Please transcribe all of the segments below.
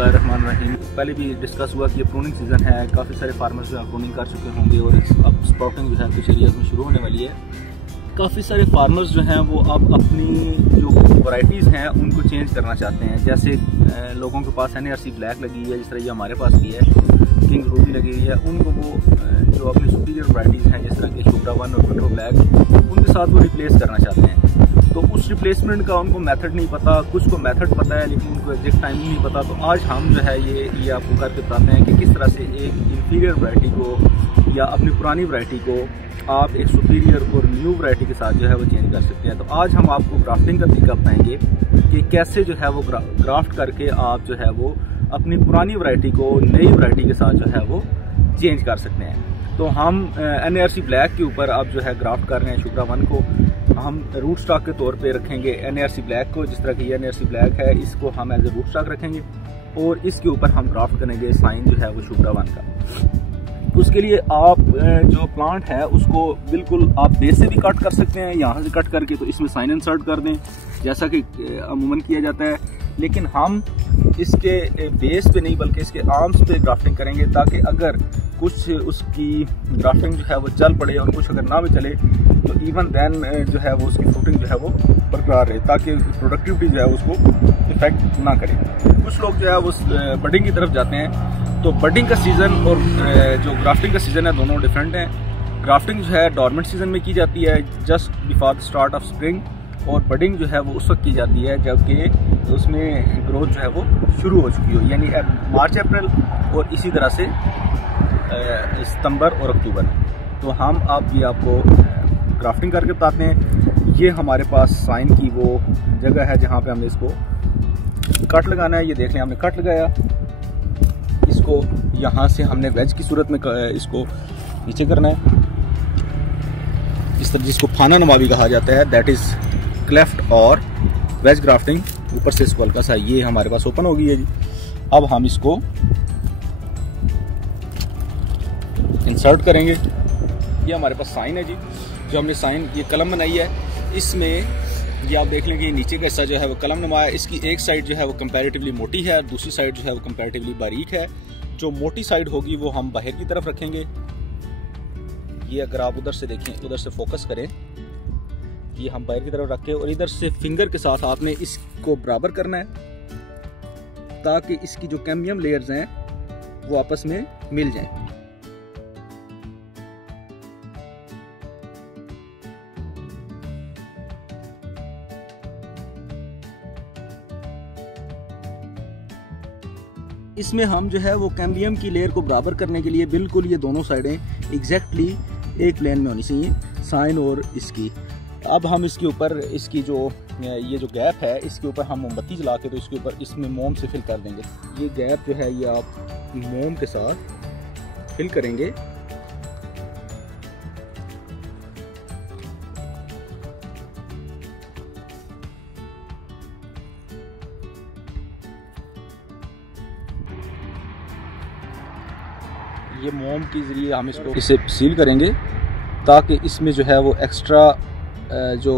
बिस्मिल्लाहिर्रहमानिर्रहीम। पहले भी डिस्कस हुआ कि ये प्रूनिंग सीज़न है, काफ़ी सारे फार्मर्स जो है प्रूनिंग कर चुके होंगे और अब स्प्राउटिंग जो है कुछ एरियाज में शुरू होने वाली है। काफ़ी सारे फार्मर्स जो हैं वो अब अपनी जो वैरायटीज़ हैं उनको चेंज करना चाहते हैं। जैसे लोगों के पास NARC ब्लैक लगी है, जिस तरह ये हमारे पास भी है, किंग रूबी लगी हुई है, उनको वो जो अपनी सुपीरियर वैरायटीज़ हैं जिस तरह के शुभ्रा 1 और पेट्रो ब्लैक, उनके साथ वो रिप्लेस करना चाहते हैं। तो उस रिप्लेसमेंट का उनको मेथड नहीं पता, कुछ को मेथड पता है लेकिन उनको एग्जैक्ट टाइमिंग नहीं पता। तो आज हम जो है ये आपको करके बताते हैं कि किस तरह से एक इंफीरियर वैरायटी को या अपनी पुरानी वैरायटी को आप एक सुपीरियर और न्यू वैरायटी के साथ जो है वो चेंज कर सकते हैं। तो आज हम आपको ग्राफ्टिंग का तरीका बताएंगे कि कैसे जो है वो ग्राफ्ट करके आप जो है वो अपनी पुरानी वैरायटी को नई वैरायटी के साथ जो है वो चेंज कर सकते हैं। तो हम NARC ब्लैक के ऊपर अब जो है ग्राफ्ट कर रहे हैं। शुभ्रा 1 को हम रूट स्टॉक के तौर पे रखेंगे, NARC ब्लैक को, जिस तरह की NARC ब्लैक है इसको हम एज ए रूट स्टॉक रखेंगे और इसके ऊपर हम ग्राफ्ट करेंगे साइन जो है वो शुभ्रा 1 का। उसके लिए आप जो प्लांट है उसको बिल्कुल आप बेस से भी कट कर सकते हैं, यहाँ से कट करके तो इसमें साइन इंसर्ट कर दें जैसा कि अमूमन किया जाता है। लेकिन हम इसके बेस पे नहीं बल्कि इसके आर्म्स पे ग्राफ्टिंग करेंगे ताकि अगर कुछ उसकी ग्राफ्टिंग जो है वो चल पड़े और कुछ अगर ना भी चले तो इवन देन जो है वो उसकी फ्रूटिंग जो है वो बरकरार रहे, ताकि प्रोडक्टिविटी जो है उसको इफेक्ट ना करे। कुछ लोग जो है वो बडिंग की तरफ जाते हैं। तो बडिंग का सीज़न और जो ग्राफ्टिंग का सीज़न है दोनों डिफरेंट हैं। ग्राफ्टिंग जो है डॉर्मेंट सीज़न में की जाती है just before the start of spring, और बडिंग जो है वो उस वक्त की जाती है जबकि उसमें ग्रोथ जो है वो शुरू हो चुकी हो, यानी मार्च अप्रैल और इसी तरह से सितंबर और अक्टूबर। तो हम आप ये आपको ग्राफ्टिंग करके बताते हैं। ये हमारे पास साइन की वो जगह है जहाँ पे हमने इसको कट लगाना है। ये देख लें हमने कट लगाया, इसको यहाँ से हमने वेज की सूरत में इसको नीचे करना है, इस तरह जिसको फाना नुमा भी कहा जाता है, दैट इज़ क्लेफ्ट और वेज ग्राफ्टिंग। ऊपर से इसको हल्का सा ये हमारे पास ओपन हो गई है जी। अब हम इसको इंसर्ट करेंगे। ये हमारे पास साइन है जी, जो हमने साइन ये कलम बनाई है, इसमें ये आप देख लेंगे नीचे का हिस्सा जो है वो कलम नुमा है। इसकी एक साइड जो है वो कंपैरेटिवली मोटी है और दूसरी साइड जो है वो कंपैरेटिवली बारीक है। जो मोटी साइड होगी वो हम बाहर की तरफ रखेंगे। ये अगर आप उधर से देखें, उधर से फोकस करें, ये हम बाहर की तरफ रखें और इधर से फिंगर के साथ आपने इसको बराबर करना है ताकि इसकी जो कैम्बियम लेयर्स हैं वो आपस में मिल जाएं। इसमें हम जो है वो कैम्बियम की लेयर को बराबर करने के लिए बिल्कुल ये दोनों साइडें एग्जैक्टली एक प्लेन में होनी चाहिए, साइन और इसकी। अब हम इसके ऊपर इसकी जो ये जो गैप है इसके ऊपर हम मोमबत्ती जला के तो इसके ऊपर इसमें मोम से फिल कर देंगे। ये गैप जो है ये आप मोम के साथ फिल करेंगे। ये मोम के ज़रिए हम इसको इसे सील करेंगे ताकि इसमें जो है वो एक्स्ट्रा जो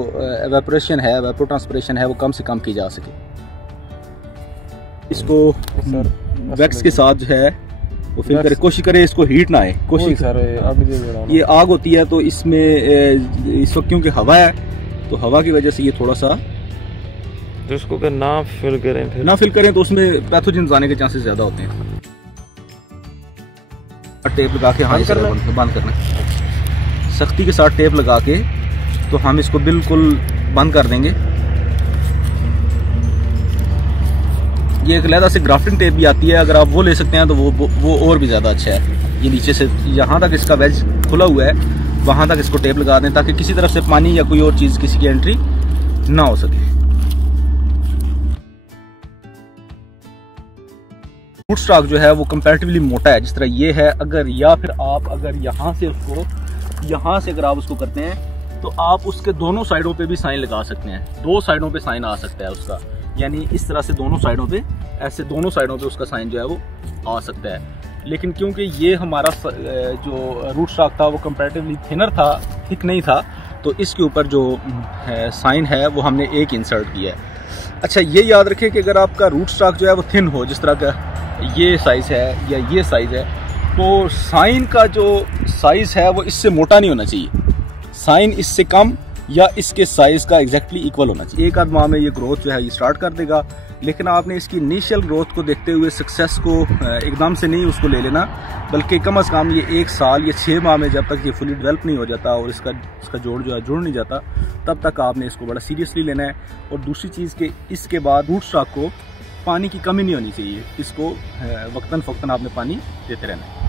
एवेपोरेशन है, एवेपोट्रांसपिरेशन है, वो कम से कम की जा सके। इसको वैक्स के साथ जो है वो फिल करें, कोशिश करें इसको हीट ना आए, कोशिश करें। ये आग होती है तो इसमें इस वक्त क्योंकि हवा है तो हवा की वजह से ये थोड़ा सा तो इसको अगर ना फिल करें तो उसमें पैथोजन आने के चांसेस ज़्यादा होते हैं। टेप लगा के बंद करना, सख्ती के साथ टेप लगा के तो हम इसको बिल्कुल बंद कर देंगे। ये एक अलग से ग्राफ्टिंग टेप भी आती है, अगर आप वो ले सकते हैं तो वो और भी ज़्यादा अच्छा है। ये नीचे से यहाँ तक इसका वेज खुला हुआ है वहाँ तक इसको टेप लगा दें ताकि किसी तरफ से पानी या कोई और चीज़ किसी की एंट्री ना हो सके। रूट स्टॉक जो है वो कंपैरेटिवली मोटा है, जिस तरह ये है। अगर या फिर आप अगर यहाँ से अगर आप उसको करते हैं तो आप उसके दोनों साइडों पे भी साइन लगा सकते हैं। दो साइडों पे साइन आ सकता है उसका, यानी इस तरह से दोनों साइडों पे, ऐसे दोनों साइडों पे उसका साइन जो है वो आ सकता है। लेकिन क्योंकि ये हमारा जो रूट स्टॉक था वो कंपैरेटिवली थिनर था, थिक नहीं था, तो इसके ऊपर जो साइन है वो हमने एक इंसर्ट किया है। अच्छा, ये याद रखें कि अगर आपका रूट स्टॉक जो है वो थिन हो, जिस तरह का ये साइज़ है या ये साइज़ है, तो साइन का जो साइज़ है वो इससे मोटा नहीं होना चाहिए, साइन इससे कम या इसके साइज़ का एग्जैक्टली इक्वल होना चाहिए। एक आध माह में ये ग्रोथ जो है ये स्टार्ट कर देगा, लेकिन आपने इसकी इनिशियल ग्रोथ को देखते हुए सक्सेस को एकदम से नहीं उसको ले लेना, बल्कि कम से कम ये 1 साल या 6 माह में जब तक ये फुली डेवलप नहीं हो जाता और इसका जोड़ जो है जुड़ नहीं जाता, तब तक आपने इसको बड़ा सीरियसली लेना है। और दूसरी चीज़ कि इसके बाद रूट स्टॉक को पानी की कमी नहीं होनी चाहिए, इसको वक्तन फ़क्तन आपने पानी देते रहना है।